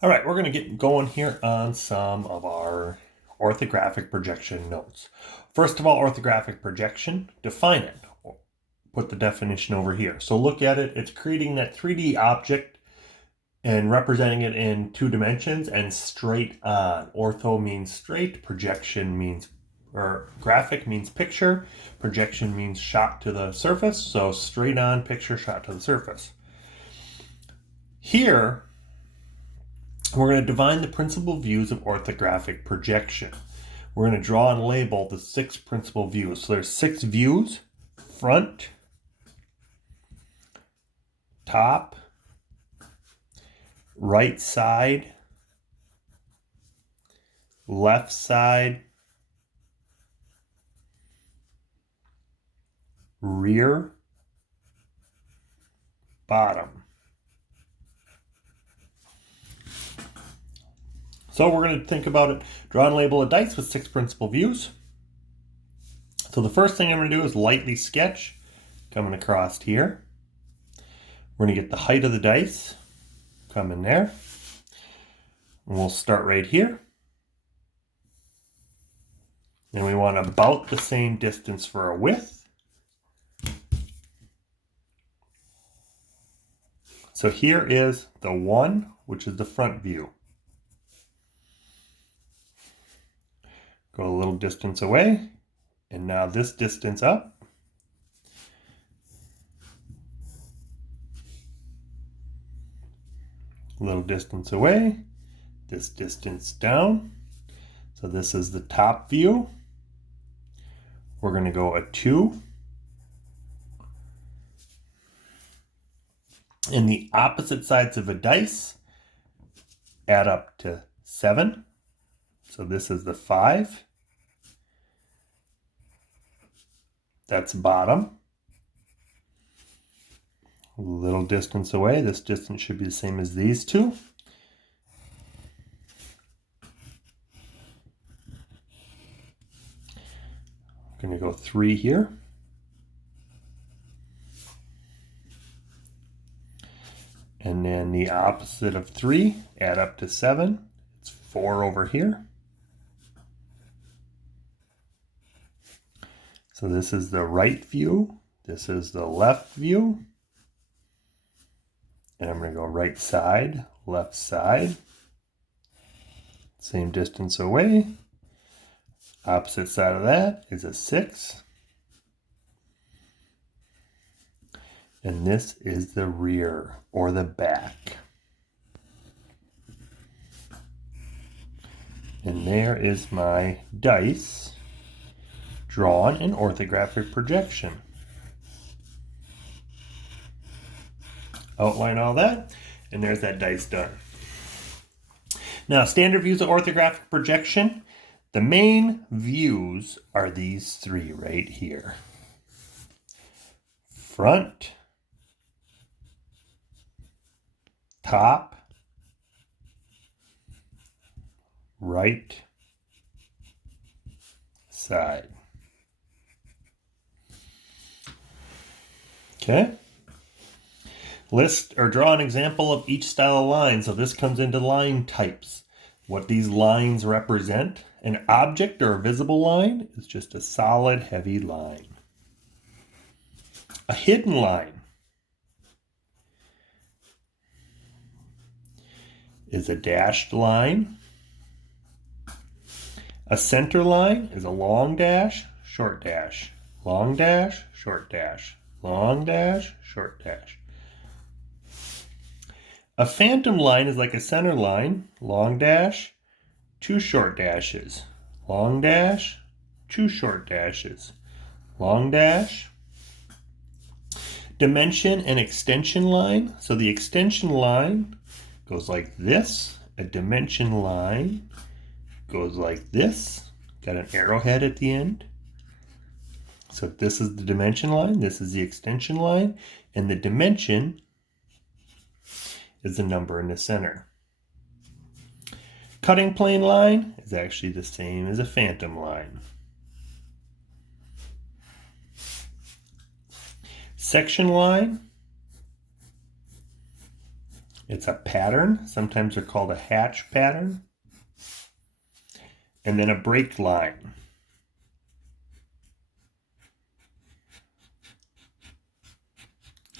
All right, we're going to get going here on some of our orthographic projection notes. First of all, orthographic projection, define it. Put the definition over here. So look at it. It's creating that 3D object and representing it in 2 dimensions and straight on. Ortho means straight, projection means, or graphic means picture, projection means shot to the surface. So straight on picture, shot to the surface. Here, we're going to define the principal views of orthographic projection. We're going to draw and label the 6 principal views. So there's 6 views: front, top, right side, left side, rear, bottom. So we're going to think about it, draw and label a dice with 6 principal views. So the first thing I'm going to do is lightly sketch, coming across here. We're going to get the height of the dice, come in there. And we'll start right here. And we want about the same distance for a width. So here is the 1, which is the front view. Go a little distance away, and now this distance up. A little distance away, this distance down. So this is the top view. We're going to go a 2. And the opposite sides of a dice add up to 7. So this is the 5. That's bottom. A little distance away. This distance should be the same as these two. I'm going to go 3 here. And then the opposite of 3, add up to 7. It's 4 over here. So this is the right view. This is the left view. And I'm going to go right side, left side. Same distance away. Opposite side of that is a 6. And this is the rear, or the back. And there is my dice drawn in orthographic projection. Outline all that, and there's that dice done. Now, standard views of orthographic projection. The main views are these 3 right here. Front, top, right side. Okay. List or draw an example of each style of line. So this comes into line types. What these lines represent. An object or a visible line is just a solid, heavy line. A hidden line is a dashed line. A center line is a long dash, short dash, long dash, short dash, long dash, short dash. A phantom line is like a center line, long dash, 2 short dashes, long dash, 2 short dashes, long dash. Dimension and extension line. So the extension line goes like this. A dimension line goes like this. Got an arrowhead at the end. So this is the dimension line. This is the extension line. And the dimension is the number in the center. Cutting plane line is actually the same as a phantom line. Section line It's a pattern. Sometimes they're called a hatch pattern. And then a break line.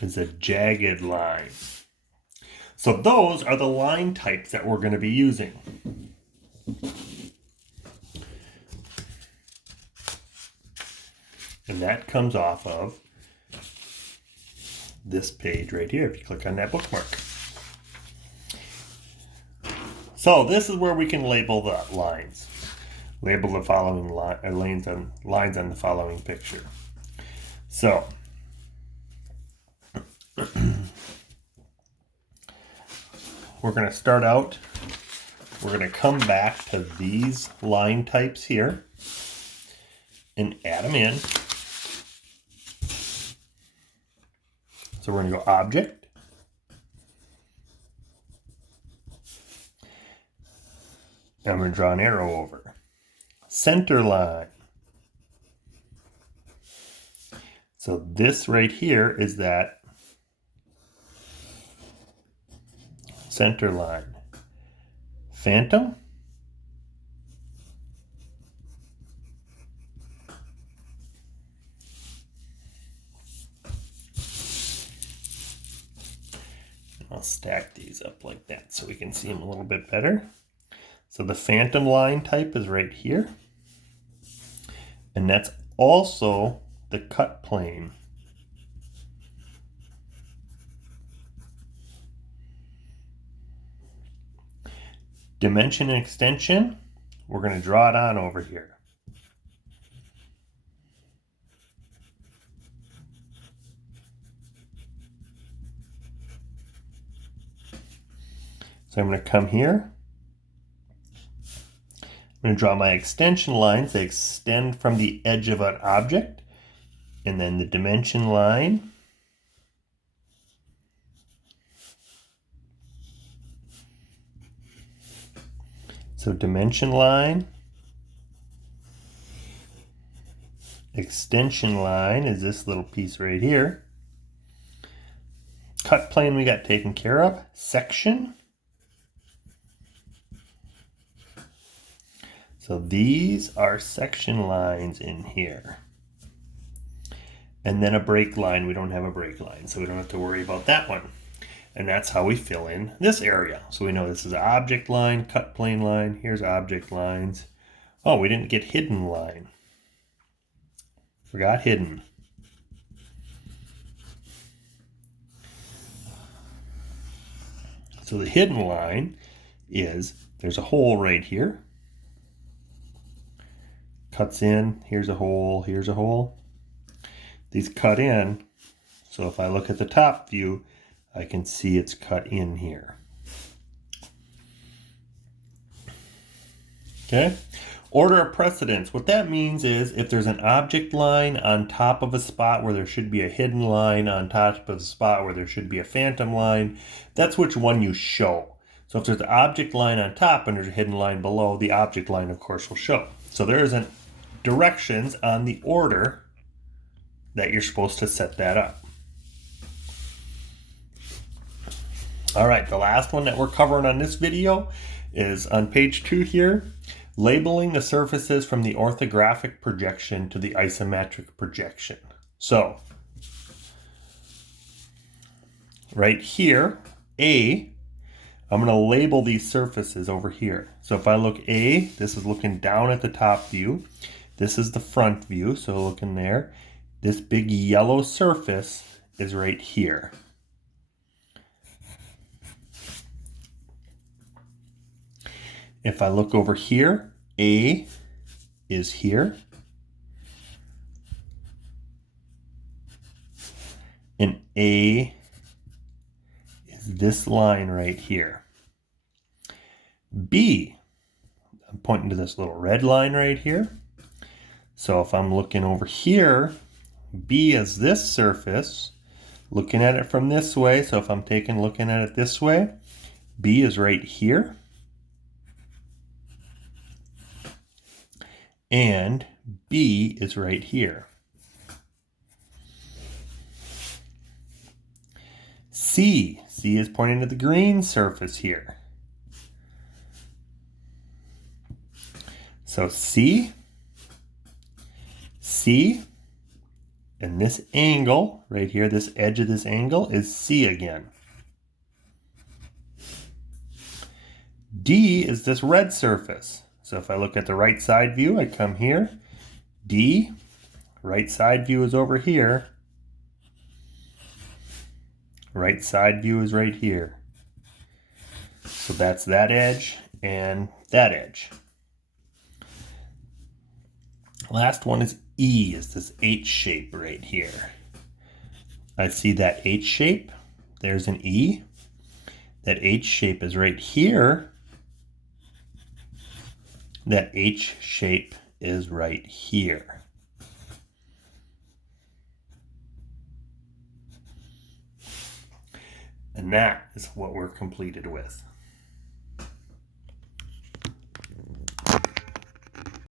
Is a jagged line. So those are the line types that we're going to be using. And that comes off of this page right here, if you click on that bookmark. So this is where we can label the lines. Label the following lines on the following picture. So we're going to start out, we're going to come back to these line types here and add them in. So we're going to go Object, and I'm going to draw an arrow over. Center line. So this right here is that center line. Phantom. I'll stack these up like that so we can see them a little bit better. So the phantom line type is right here. And that's also the cut plane. Dimension and extension, we're going to draw it on over here. So I'm going to come here. I'm going to draw my extension lines. They extend from the edge of an object. And then the dimension line. So dimension line. Extension line is this little piece right here. Cut plane we got taken care of. Section. So these are section lines in here. And then a break line. We don't have a break line, so we don't have to worry about that one. And that's how we fill in this area. So we know this is an object line, cut plane line. Here's object lines. Oh, we didn't get hidden line. Forgot hidden. So the hidden line is, there's a hole right here. Cuts in, here's a hole, here's a hole. These cut in, so if I look at the top view, I can see it's cut in here. Okay, order of precedence. What that means is if there's an object line on top of a spot where there should be a hidden line on top of a spot where there should be a phantom line, that's which one you show. So if there's an object line on top and there's a hidden line below, the object line, of course, will show. So there is directions on the order that you're supposed to set that up. All right, the last one that we're covering on this video is on page 2 here, labeling the surfaces from the orthographic projection to the isometric projection. So right here, A, I'm going to label these surfaces over here. So if I look A, this is looking down at the top view. This is the front view, so look in there. This big yellow surface is right here. If I look over here, A is here. And A is this line right here. B, I'm pointing to this little red line right here. So if I'm looking over here, B is this surface, looking at it from this way. So if I'm looking at it this way, B is right here. And B is right here. C C is pointing to the green surface here. So C, C, and this angle right here, this edge of this angle is C again. D is this red surface. So if I look at the right side view, I come here, D, right side view is over here, right side view is right here. So that's that edge and that edge. Last one is E, is this H shape right here. I see that H shape, there's an E. That H shape is right here. That H shape is right here. And that is what we're completed with.